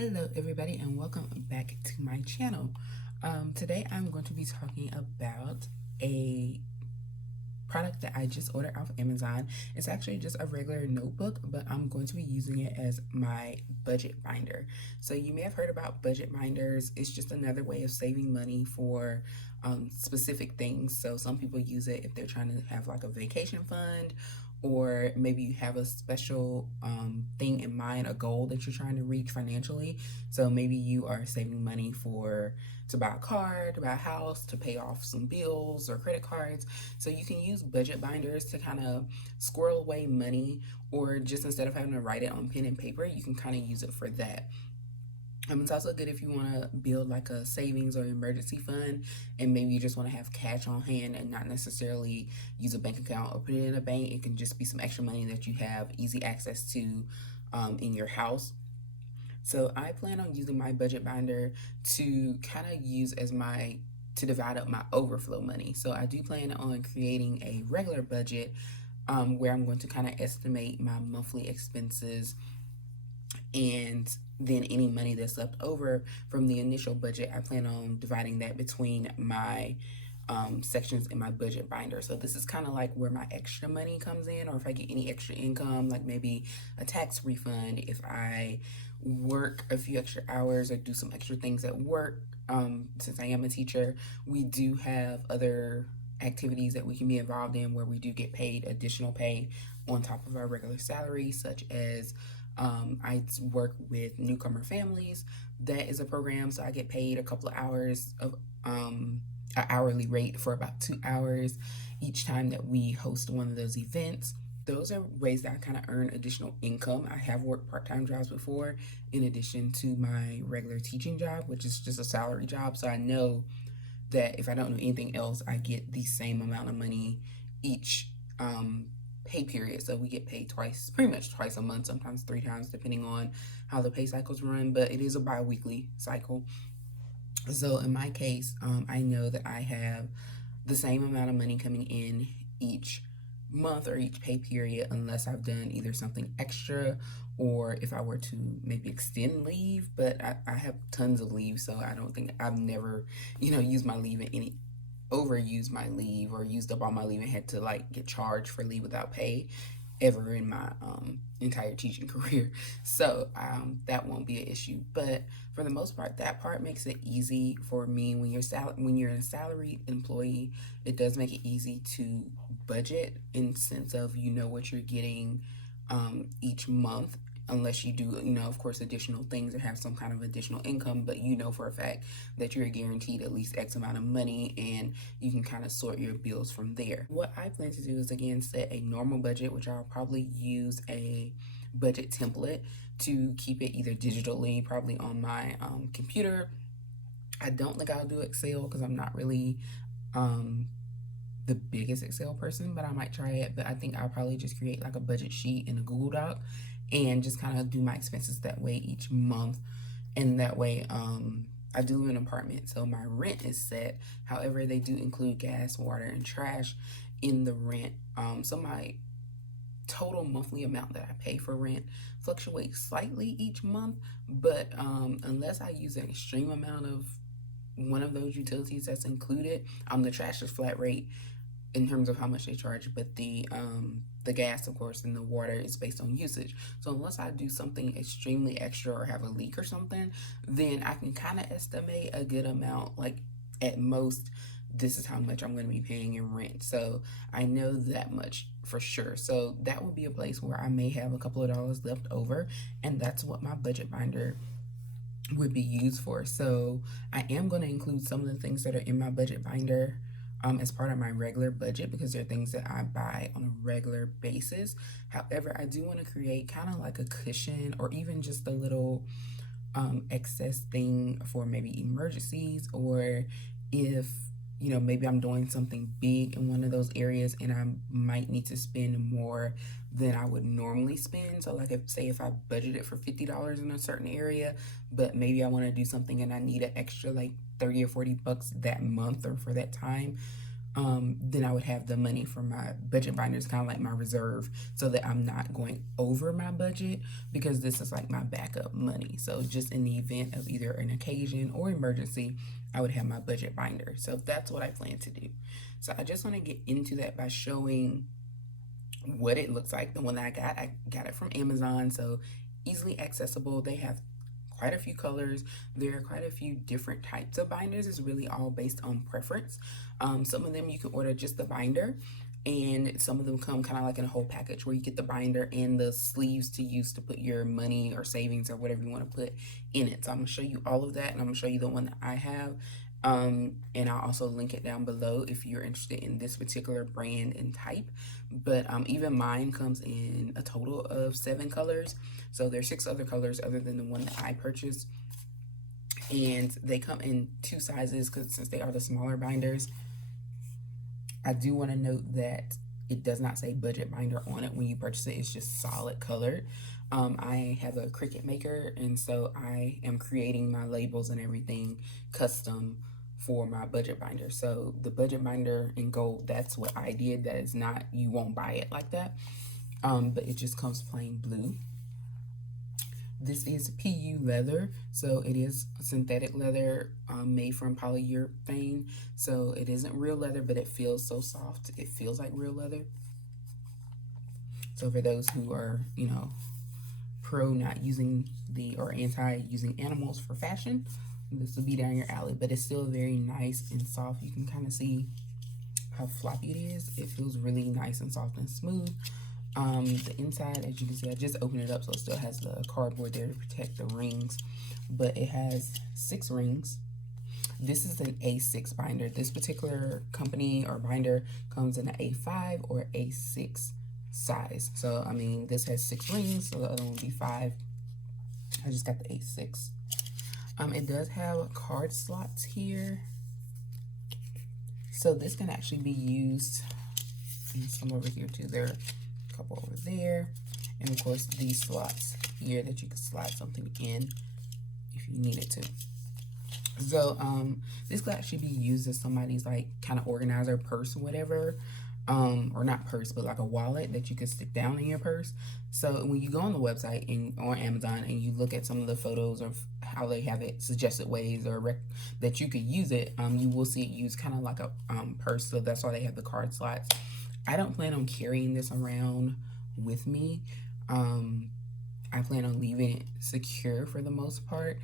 Hello everybody and welcome back to my channel. Today I'm going to be talking about a product that I just ordered off Amazon. It's actually just a regular notebook, but I'm going to be using it as my budget binder. So you may have heard about budget binders. It's just another way of saving money for specific things. So some people use it if they're trying to have like a vacation fund, or maybe you have a special thing in mind, a goal that you're trying to reach financially. So maybe you are saving money to buy a car, to buy a house, to pay off some bills or credit cards. So you can use budget binders to kind of squirrel away money, or just instead of having to write it on pen and paper, you can kind of use it for that. It's also good if you want to build like a savings or emergency fund, and maybe you just want to have cash on hand and not necessarily use a bank account or put it in a bank. It can just be some extra money that you have easy access to in your house. So I plan on using my budget binder to kind of use as to divide up my overflow money. So I do plan on creating a regular budget where I'm going to kind of estimate my monthly expenses, and then any money that's left over from the initial budget, I plan on dividing that between my sections in my budget binder. So this is kind of like where my extra money comes in, or if I get any extra income, like maybe a tax refund, if I work a few extra hours or do some extra things at work. Since I am a teacher, we do have other activities that we can be involved in where we do get paid additional pay on top of our regular salary, such as I work with newcomer families. That is a program, so I get paid a couple of hours of an hourly rate for about 2 hours each time that we host one of those events. Those are ways that I kind of earn additional income. I have worked part-time jobs before in addition to my regular teaching job, which is just a salary job. So I know that if I don't do anything else, I get the same amount of money each pay period. So we get paid twice, pretty much twice a month, sometimes 3 times, depending on how the pay cycles run, but it is a bi-weekly cycle. So in my case, I know that I have the same amount of money coming in each month or each pay period, unless I've done either something extra or if I were to maybe extend leave. But I have tons of leave, so I don't think I've never, used my leave in any overused my leave or used up all my leave and had to like get charged for leave without pay ever in my entire teaching career. So that won't be an issue. But for the most part, that part makes it easy for me. When you're a salaried employee, it does make it easy to budget in sense of what you're getting each month, unless you do, of course, additional things or have some kind of additional income, but for a fact that you're guaranteed at least X amount of money, and you can kind of sort your bills from there. What I plan to do is, again, set a normal budget, which I'll probably use a budget template to keep it either digitally, probably on my computer. I don't think I'll do Excel because I'm not really the biggest Excel person, but I might try it. But I think I'll probably just create like a budget sheet in a Google Doc and just kind of do my expenses that way each month. And that way, I do live in an apartment, so my rent is set. However, they do include gas, water, and trash in the rent. So my total monthly amount that I pay for rent fluctuates slightly each month, but unless I use an extreme amount of one of those utilities that's included, the trash is flat rate in terms of how much they charge, but the gas, of course, and the water is based on usage. So unless I do something extremely extra or have a leak or something, then I can kind of estimate a good amount, like at most this is how much I'm going to be paying in rent. So I know that much for sure. So that would be a place where I may have a couple of dollars left over, and that's what my budget binder would be used for. So I am going to include some of the things that are in my budget binder as part of my regular budget, because they're things that I buy on a regular basis. However, I do want to create kind of like a cushion, or even just a little excess thing for maybe emergencies, or if maybe I'm doing something big in one of those areas and I might need to spend more than I would normally spend. So like if I budgeted for $50 in a certain area, but maybe I want to do something and I need an extra like 30 or 40 bucks that month or for that time, then I would have the money for my budget binders, kind of like my reserve, so that I'm not going over my budget, because this is like my backup money. So just in the event of either an occasion or emergency, I would have my budget binder. So that's what I plan to do. So I just want to get into that by showing what it looks like. The one that I got it from Amazon, so easily accessible. They have quite a few colors. There are quite a few different types of binders. It's really all based on preference. Some of them you can order just the binder, and some of them come kind of like in a whole package where you get the binder and the sleeves to use to put your money or savings or whatever you want to put in it. So I'm going to show you all of that, and I'm going to show you the one that I have. And I'll also link it down below if you're interested in this particular brand and type. But even mine comes in a total of 7 colors. So there's 6 other colors other than the one that I purchased. And they come in 2 sizes, because since they are the smaller binders. I do want to note that it does not say budget binder on it when you purchase it. It's just solid colored. I have a Cricut maker, and so I am creating my labels and everything custom for my budget binder. So the budget binder in gold, that's what I did. That is not, you won't buy it like that. But it just comes plain blue. This is PU leather, so it is synthetic leather made from polyurethane. So it isn't real leather, but it feels so soft. It feels like real leather. So for those who are, you know, pro not using or anti using animals for fashion, this will be down your alley. But it's still very nice and soft. You can kind of see how floppy it is. It feels really nice and soft and smooth. The inside, as you can see, I just opened it up, so it still has the cardboard there to protect the rings, but it has 6 rings. This is an A6 binder. This particular company or binder comes in an A5 or A6 size. So I mean, this has 6 rings, so the other one would be 5. I just got the A6. It does have card slots here, so this can actually be used. And some over here too. There are a couple over there, and of course these slots here that you can slide something in if you need it to. So this could actually be used as somebody's like kind of organizer, purse, or whatever. Or not purse, but like a wallet that you could stick down in your purse. So when you go on the website and on Amazon and you look at some of the photos of how they have it, suggested ways or that you could use it, you will see it used kind of like a purse. So that's why they have the card slots. I don't plan on carrying this around with me. I plan on leaving it secure for the most part.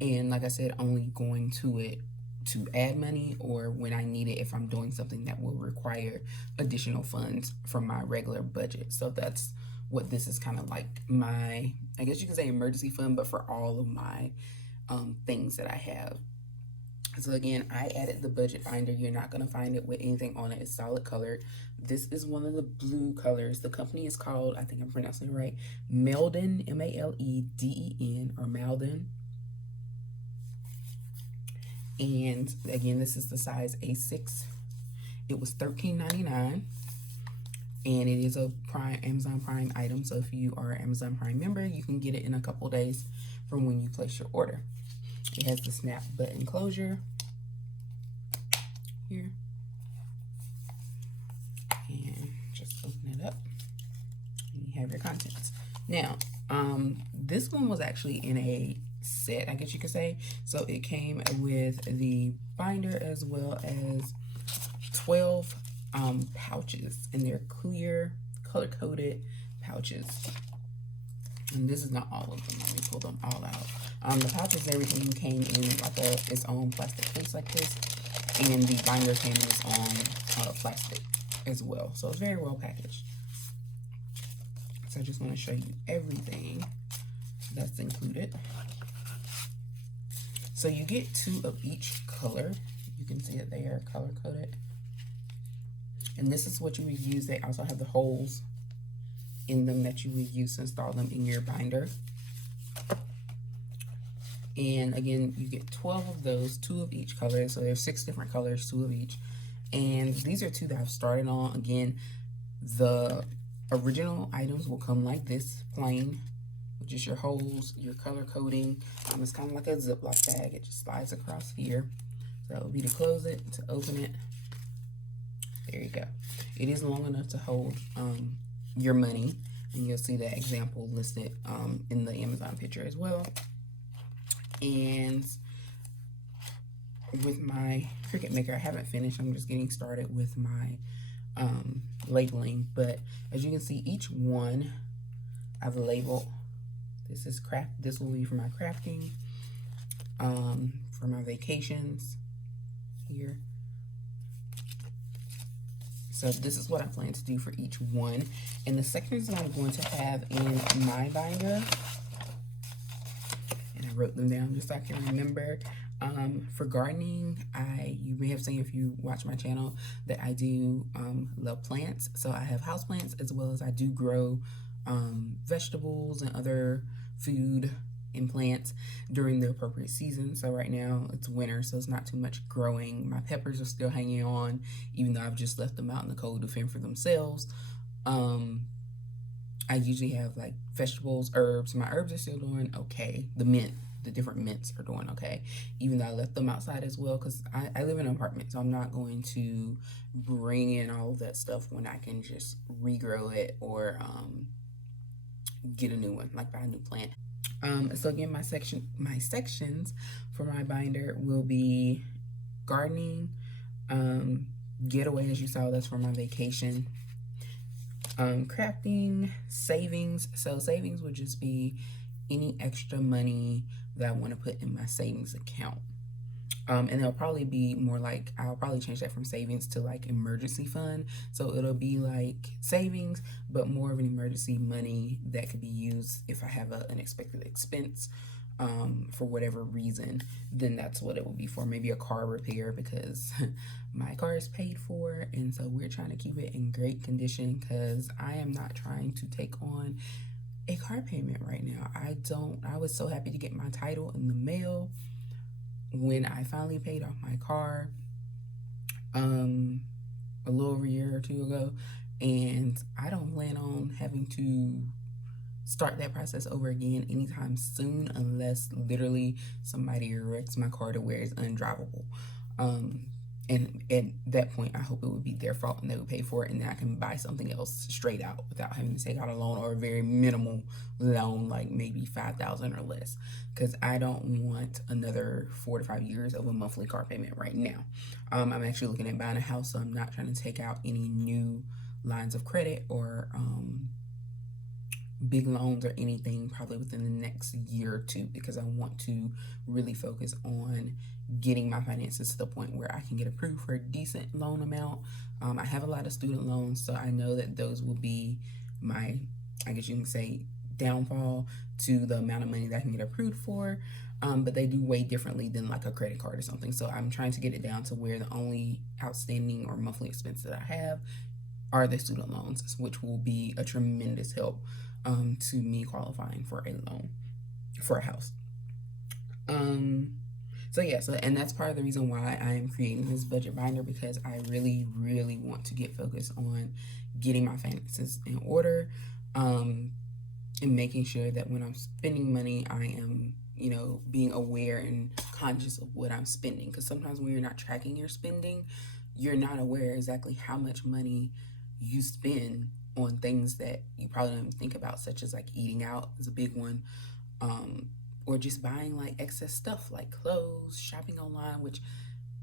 And like I said, only going to it to add money or when I need it if I'm doing something that will require additional funds from my regular budget. So that's what this is kind of like my, I guess you could say emergency fund, but for all of my things that I have. So again, I added the budget binder. You're not going to find it with anything on it. It's solid colored. This is one of the blue colors. The company is called, I think I'm pronouncing it right, Maleden, M-A-L-E-D-E-N, or Maleden. And again, this is the size A6. It was $13.99, and it is a Amazon Prime item. So if you are an Amazon Prime member, you can get it in a couple days from when you place your order. It has the snap button closure here, and just open it up, and you have your contents. Now, this one was actually in a set, I guess you could say. So it came with the binder as well as 12 pouches, and they're clear, color-coded pouches. And this is not all of them. Let me pull them all out. The pouches and everything came in like its own plastic case like this, and the binder came in its own plastic as well. So it's very well packaged. So I just want to show you everything that's included. So you get 2 of each color. You can see that they are color coded. And this is what you would use. They also have the holes in them that you would use to install them in your binder. And again, you get 12 of those, 2 of each color. So there's 6 different colors, 2 of each. And these are 2 that I've started on. Again, the original items will come like this, plain, with just your holes, your color coding. It's kind of like a Ziploc bag. It just slides across here. So that would be to close it, to open it. There you go. It is long enough to hold your money, and you'll see that example listed in the Amazon picture as well. And with my Cricut Maker, I haven't finished. I'm just getting started with my labeling, but as you can see, each one I've labeled. This is craft. This will be for my crafting, for my vacations here. So this is what I plan to do for each one. And the sections that I'm going to have in my binder, and I wrote them down just so I can remember. For gardening, you may have seen if you watch my channel that I do love plants. So I have house plants, as well as I do grow vegetables and other food and plants during the appropriate season. So right now it's winter, so it's not too much growing. My peppers are still hanging on, even though I've just left them out in the cold to fend for themselves. I usually have like vegetables, herbs. My herbs are still doing okay. The different mints are doing okay, even though I left them outside as well, because I live in an apartment, so I'm not going to bring in all of that stuff when I can just regrow it or get a new one, like buy a new plant. So again, my sections for my binder will be gardening, getaway, as you saw, that's for my vacation, crafting, savings. So savings would just be any extra money that I want to put in my savings account. And it'll probably be more like, I'll probably change that from savings to like emergency fund. So it'll be like savings, but more of an emergency money that could be used if I have an unexpected expense for whatever reason. Then that's what it will be for. Maybe a car repair, because my car is paid for, and so we're trying to keep it in great condition, because I am not trying to take on a car payment right now. I was so happy to get my title in the mail when I finally paid off my car a little over a year or two ago, and I don't plan on having to start that process over again anytime soon, unless literally somebody wrecks my car to where it's undrivable. And at that point, I hope it would be their fault and they would pay for it, and then I can buy something else straight out without having to take out a loan, or a very minimal loan, like maybe $5,000 or less, because I don't want another 4 to 5 years of a monthly car payment right now. I'm actually looking at buying a house, so I'm not trying to take out any new lines of credit or big loans or anything probably within the next year or two, because I want to really focus on getting my finances to the point where I can get approved for a decent loan amount. I have a lot of student loans, so I know that those will be my, I guess you can say, downfall to the amount of money that I can get approved for. But they do weigh differently than like a credit card or something. So I'm trying to get it down to where the only outstanding or monthly expense that I have are the student loans, which will be a tremendous help to me qualifying for a loan for a house. So yeah, and that's part of the reason why I am creating this budget binder, because I really, really want to get focused on getting my finances in order, and making sure that when I'm spending money, I am, being aware and conscious of what I'm spending. Because sometimes when you're not tracking your spending, you're not aware exactly how much money you spend on things that you probably don't even think about, such as like eating out is a big one. Or just buying like excess stuff like clothes, shopping online, which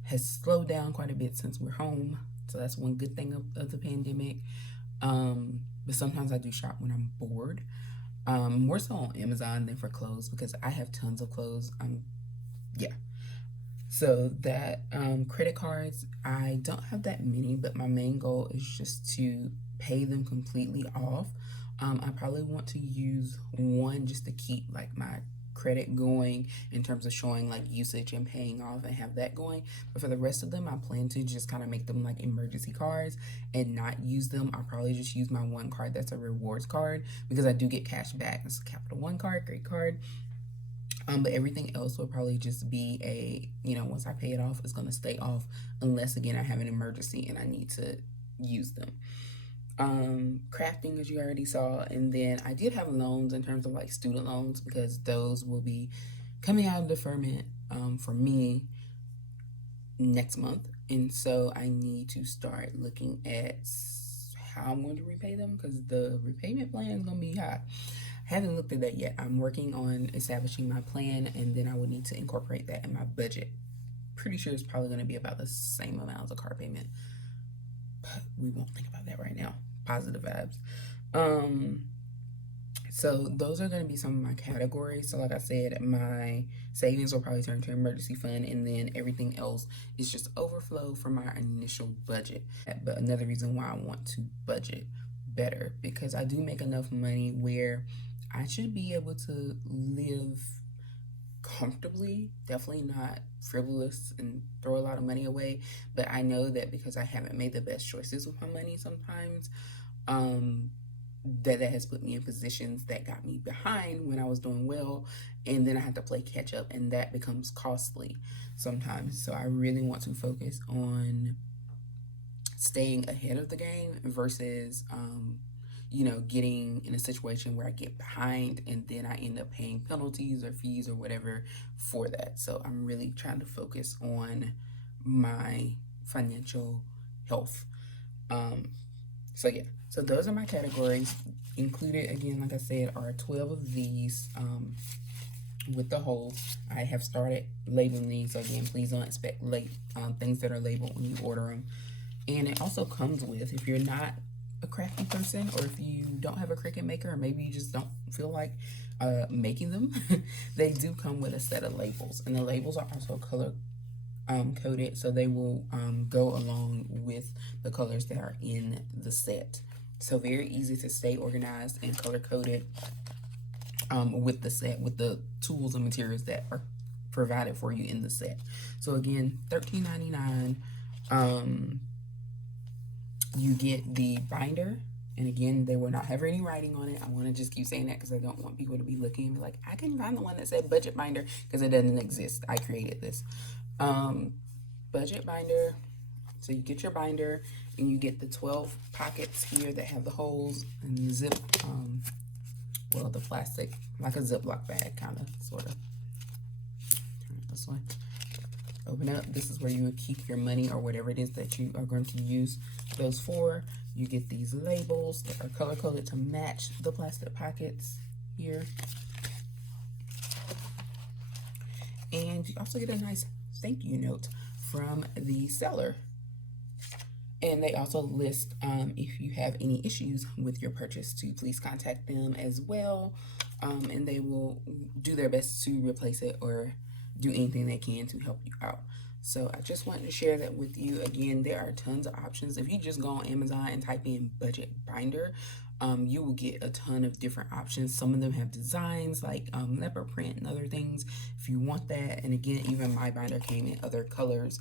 has slowed down quite a bit since we're home. So that's one good thing of the pandemic. But sometimes I do shop when I'm bored. More so on Amazon than for clothes, because I have tons of clothes. Yeah. So that credit cards, I don't have that many, but my main goal is just to pay them completely off. I probably want to use one just to keep like my credit going in terms of showing like usage and paying off, and have that going. But for the rest of them, I plan to just kind of make them like emergency cards and not use them. I'll probably just use my one card that's a rewards card, because I do get cash back. It's a Capital One card, great card. But everything else will probably just be once I pay it off, it's going to stay off, unless again I have an emergency and I need to use them. Crafting, as you already saw, and then I did have loans in terms of like student loans, because those will be coming out of deferment for me next month. And so I need to start looking at how I'm going to repay them, because the repayment plan is going to be high. I haven't looked at that yet. I'm working on establishing my plan, and then I would need to incorporate that in my budget. Pretty sure it's probably going to be about the same amount as a car payment, but we won't think about that right now. Positive vibes. Um, so those are going to be some of my categories. So like I said, my savings will probably turn to emergency fund, and then everything else is just overflow from my initial budget. But another reason why I want to budget better, because I do make enough money where I should be able to live comfortably, definitely not frivolous and throw a lot of money away. But I know that because I haven't made the best choices with my money sometimes, um, that has put me in positions that got me behind when I was doing well, and then I have to play catch up, and that becomes costly sometimes. So I really want to focus on staying ahead of the game versus getting in a situation where I get behind and then I end up paying penalties or fees or whatever for that. So I'm really trying to focus on my financial health. So yeah, so those are my categories. Included, again, like I said, are 12 of these with the holes. I have started labeling these. So again, please don't expect things that are labeled when you order them. And it also comes with, if you're not a crafty person, or if you don't have a Cricut maker, or maybe you just don't feel like making them, they do come with a set of labels. And the labels are also color coded, so they will go along with the colors that are in the set. So very easy to stay organized and color coded with the set, with the tools and materials that are provided for you in the set. So again, $13.99. You get the binder, and again, they will not have any writing on it. I want to just keep saying that because I don't want people to be looking and be like, I couldn't find the one that said budget binder, because it doesn't exist. I created this. Budget binder. So you get your binder, and you get the 12 pockets here that have the holes and the zip, the plastic, like a Ziploc bag, kind of, sort of. Turn it this way. Open up. This is where you would keep your money or whatever it is that you are going to use those for. You get these labels that are color coded to match the plastic pockets here. And you also get a nice thank you note from the seller. And they also list if you have any issues with your purchase, to please contact them as well. And they will do their best to replace it or do anything they can to help you out. So I just wanted to share that with you. Again, there are tons of options. If you just go on Amazon and type in budget binder, you will get a ton of different options. Some of them have designs like leopard print and other things if you want that. And again, even my binder came in other colors,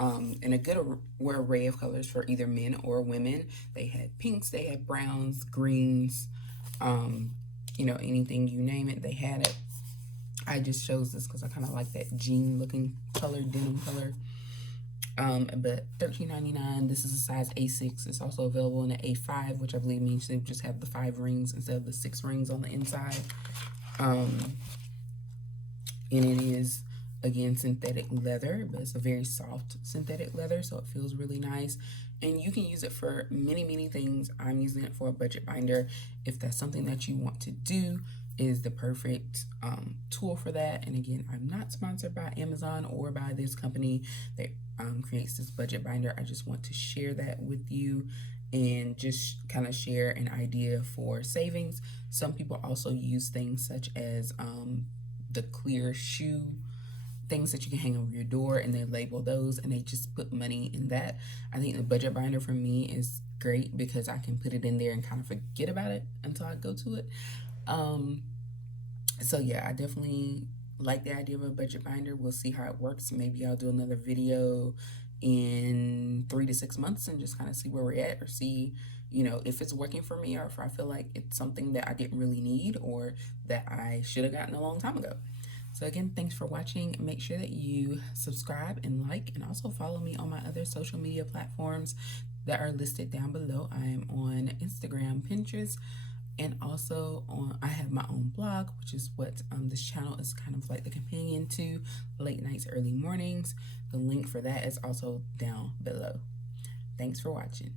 and a good array of colors for either men or women. They had pinks, they had browns, greens, anything, you name it, they had it. I just chose this because I kind of like that jean looking color, denim color. But $13.99. This is a size A6. It's also available in an A5, which I believe means they just have the 5 rings instead of the 6 rings on the inside. And it is, again, synthetic leather, but it's a very soft synthetic leather, so it feels really nice. And you can use it for many, many things. I'm using it for a budget binder. If that's something that you want to do, is the perfect tool for that. And again, I'm not sponsored by Amazon or by this company that creates this budget binder. I just want to share that with you and just kind of share an idea for savings. Some people also use things such as the clear shoe things that you can hang over your door, and they label those and they just put money in that. I think the budget binder for me is great because I can put it in there and kind of forget about it until I go to it. So yeah, I definitely like the idea of a budget binder. We'll see how it works. Maybe I'll do another video in 3 to 6 months and just kind of see where we're at, or see, if it's working for me, or if I feel like it's something that I didn't really need or that I should have gotten a long time ago. So again, thanks for watching. Make sure that you subscribe and like, and also follow me on my other social media platforms that are listed down below. I am on Instagram, Pinterest, And also I have my own blog, which is what this channel is kind of like the companion to, late nights, early mornings. The link for that is also down below. Thanks for watching.